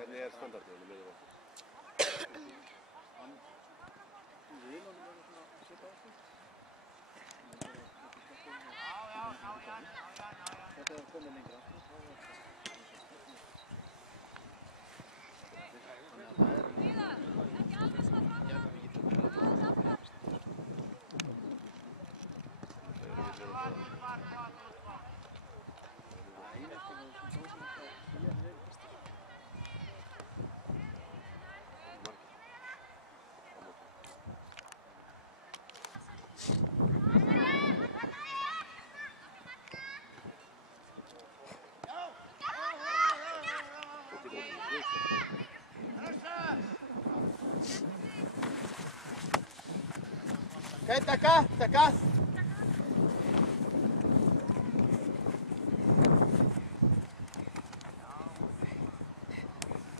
Hvernig standardið með það? Þetta er komið lengra. Ok, taca, taca.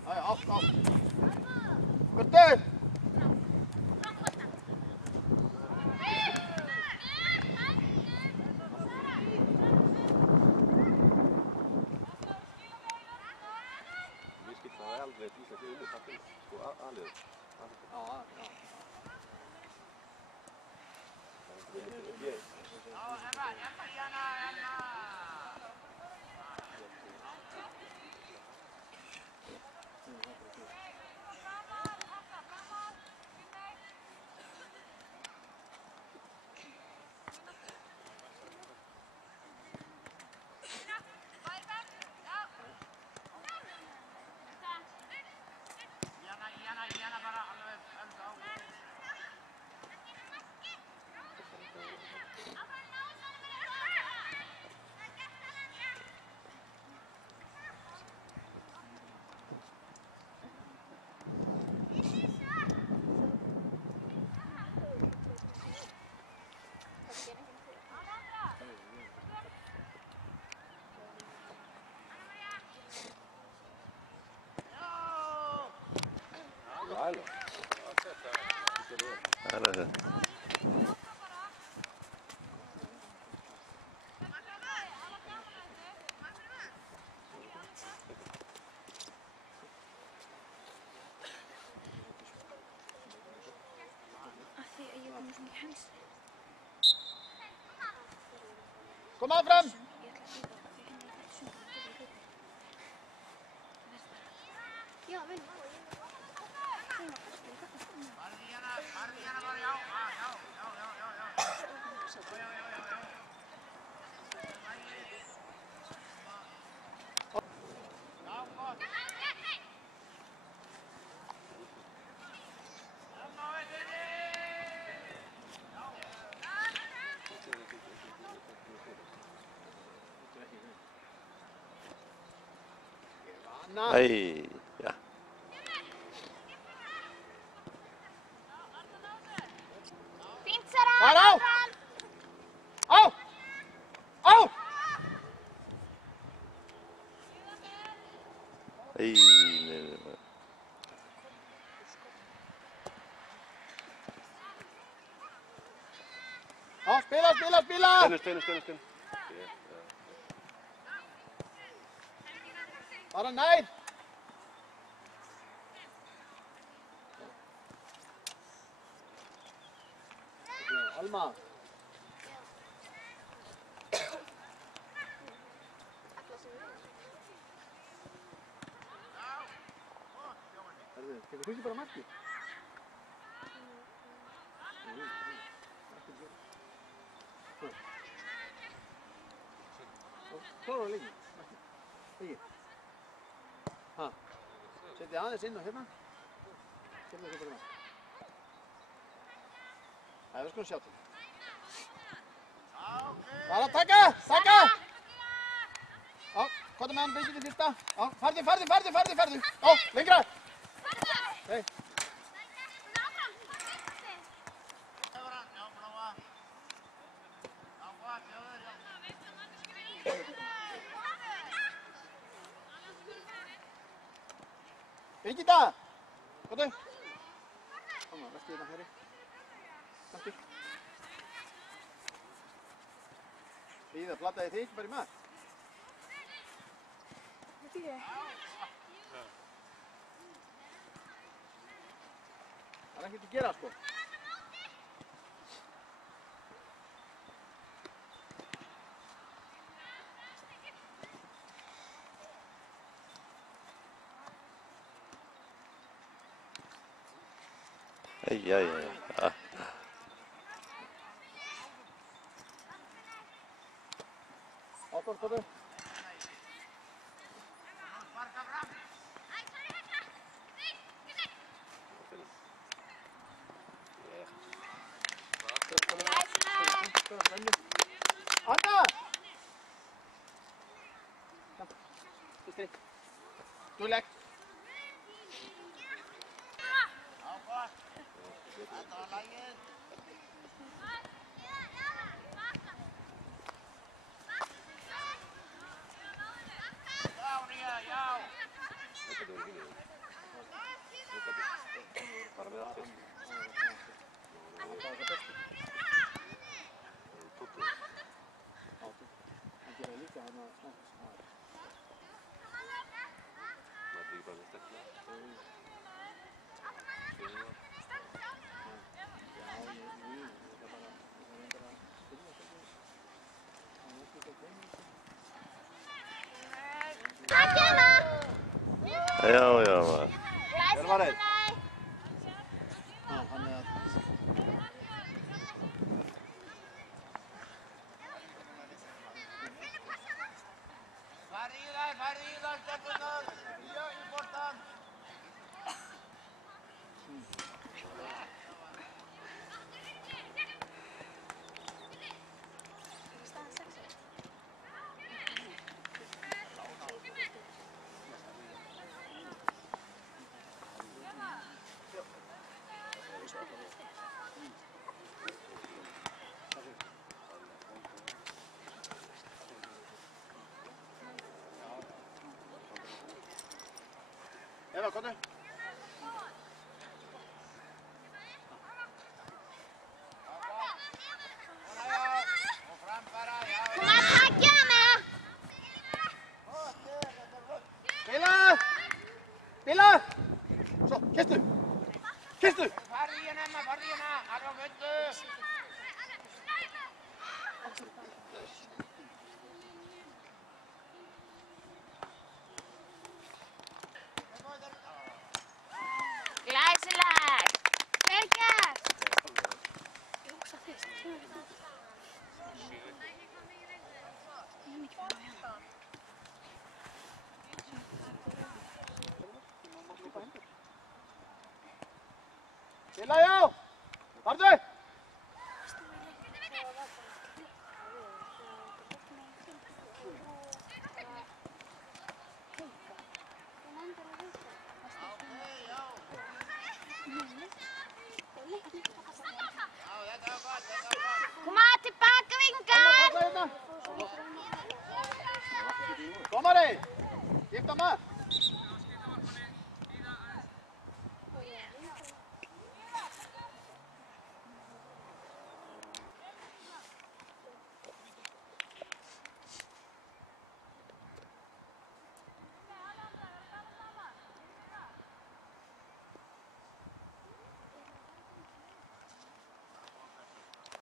Allez, hop, hop. Côté. Vi skiftar aldrig ett lika till undertappen. Aldrig. Ja. Kom aan, Bram! Ja, men... Ai, ja. Daar nou! Au! Au! Ai, nee. Ja, spela! Spinn. Bara nej! Alma! Tekur þú ekki bara markið? Klára að leikja. Ekki. Setja aðeins inn á hérna. Kemur þessu bara með. Það er við skulum sjá til. Bara taka! Taka! Já, hvað er með hann Birgit í fyrsta? Já, farðu! Já, lengra! Hei. Birgitta! Komdu! Kom á, vertu hérna fyrir. Vertu. Íða, plataði þig ekki bara í mark? Það er ekkert að gera, sko. Ai. Áfram, komdu. Anna! Kom. Sistri. Dúleg. Bara með aftur. Hann gera líka hann að snakka. Maður drýgur bara með stekla. Já, maður. Vel varðið. Já, hann er að... Farida, Stefán, mjög important. Eva, komdu. Kom að takja hana! Bila! Svo, kistu! Farðu í hana, alveg völdu. Glæsilegt! Vel gert! Ég hugsa fyrst, kemur það. Ég er mikið fyrir að hérna. Bila, já! Farðu! Kom að tilbaka vingar! Dómari! Skipta maður!